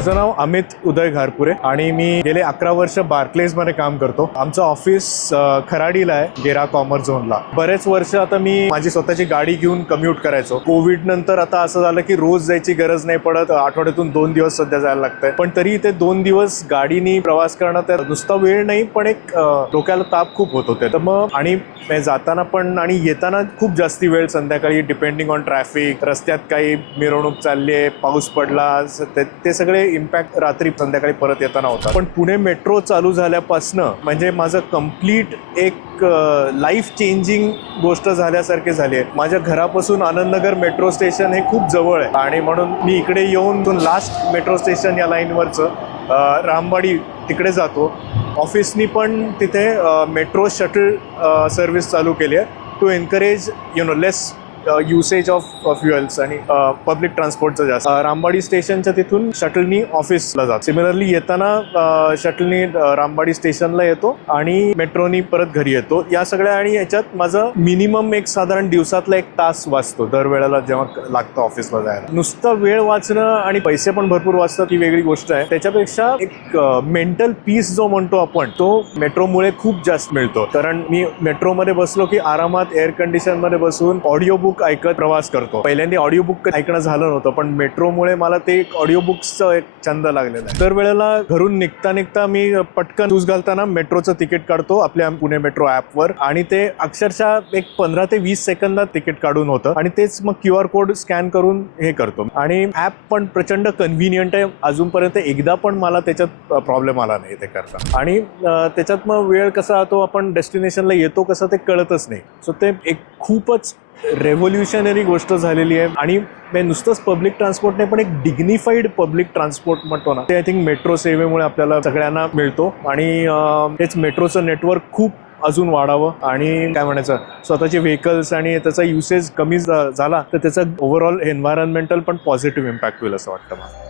माझं नाव अमित उदय घारपुरे आणि मी गेले 11 वर्ष बार्कलेज मध्ये काम करतो. आमचं ऑफिस खराडीला आहे, गेरा कॉमर्स झोनला. बरेच वर्ष आता मी माझी स्वतःची गाडी घेऊन कम्युट करायचो. कोविड नंतर आता असं झालं की रोज जायची गरज नाही पडत, आठवड्यातून 2 दिवस सध्या जायला लागतंय. पण तरी ते 2 दिवस गाडीनी प्रवास करणं तर नुसता वेळ नाही, पण एक डोक्याला ताप खूप होत होते. तर मग आणि जाताना पण आणि येताना खूप जास्ती वेळ संध्याकाळी, डिपेंडिंग ऑन ट्रॅफिक, रस्त्यात काही मिरवणूक चालली आहे, पाऊस पडला, ते सगळे इम्पॅक्ट रात्री संध्याकाळी परत येताना होता. पण पुणे मेट्रो चालू झाल्यापासनं म्हणजे माझं कम्प्लीट एक लाईफ चेंजिंग गोष्ट झाल्यासारखे झाली आहे. माझ्या घरापासून आनंदनगर मेट्रो स्टेशन हे खूप जवळ आहे आणि म्हणून मी इकडे येऊन लास्ट मेट्रो स्टेशन या लाईनवरचं रामवाडी तिकडे जातो. ऑफिसनी पण तिथे मेट्रो शटल सर्व्हिस चालू केली आहे to encourage less usage of fuels आणि पब्लिक ट्रान्सपोर्टचं जास्त. रामवाडी स्टेशनच्या तिथून शटलनी ऑफिसला जातो. सिमिलरली येताना शटलनी रामवाडी स्टेशनला येतो आणि मेट्रोनी परत घरी येतो. या सगळ्या आणि याच्यात माझं मिनिमम एक साधारण दिवसातला 1 तास वाचतो दरवेळेला जेव्हा लागतं ऑफिसला जायला. नुसतं वेळ वाचणं आणि पैसे पण भरपूर वाचतात ही वेगळी गोष्ट आहे. त्याच्यापेक्षा एक मेंटल पीस जो म्हणतो आपण, तो मेट्रोमुळे खूप जास्त मिळतो. कारण मी मेट्रोमध्ये बसलो की आरामात एअर कंडिशनमध्ये बसून ऑडिओ बुक ऐकत प्रवास करतो. पहिल्यांदा ऑडिओ बुक ऐकणं झालं नव्हतं, पण मेट्रोमुळे मला ते ऑडिओ बुक्सचं एक छंद लागलेला आहे. दर वेळेला घरून निघता मी पटकन शूज घालताना मेट्रोचं तिकीट काढतो आपल्या पुणे मेट्रो ॲपवर आणि ते अक्षरशः एक 15 ते 20 सेकंदात तिकीट काढून होतं आणि तेच मग QR कोड स्कॅन करून हे करतो. आणि ॲप पण प्रचंड कन्व्हिनियंट आहे. अजूनपर्यंत एकदा पण मला त्याच्यात प्रॉब्लेम आला नाही ते करता. आणि त्याच्यात मग वेळ कसा राहतो, आपण डेस्टिनेशनला येतो कसं ते कळतच नाही. सो ते एक खूपच रेव्होल्युशनरी गोष्ट झालेली आहे. आणि नुसतंच पब्लिक ट्रान्सपोर्ट नाही, पण एक डिग्निफाईड पब्लिक ट्रान्सपोर्ट म्हणतो ना, ते आय थिंक मेट्रो सेवेमुळे आपल्याला सगळ्यांना मिळतो. आणि तेच मेट्रोचं नेटवर्क खूप अजून वाढावं आणि काय म्हणायचं, स्वतःचे व्हेकल्स आणि त्याचा युसेज कमी झाला तर त्याचा ओव्हरऑल एन्व्हायरमेंटल पण पॉझिटिव्ह इम्पॅक्ट होईल असं वाटतं मला.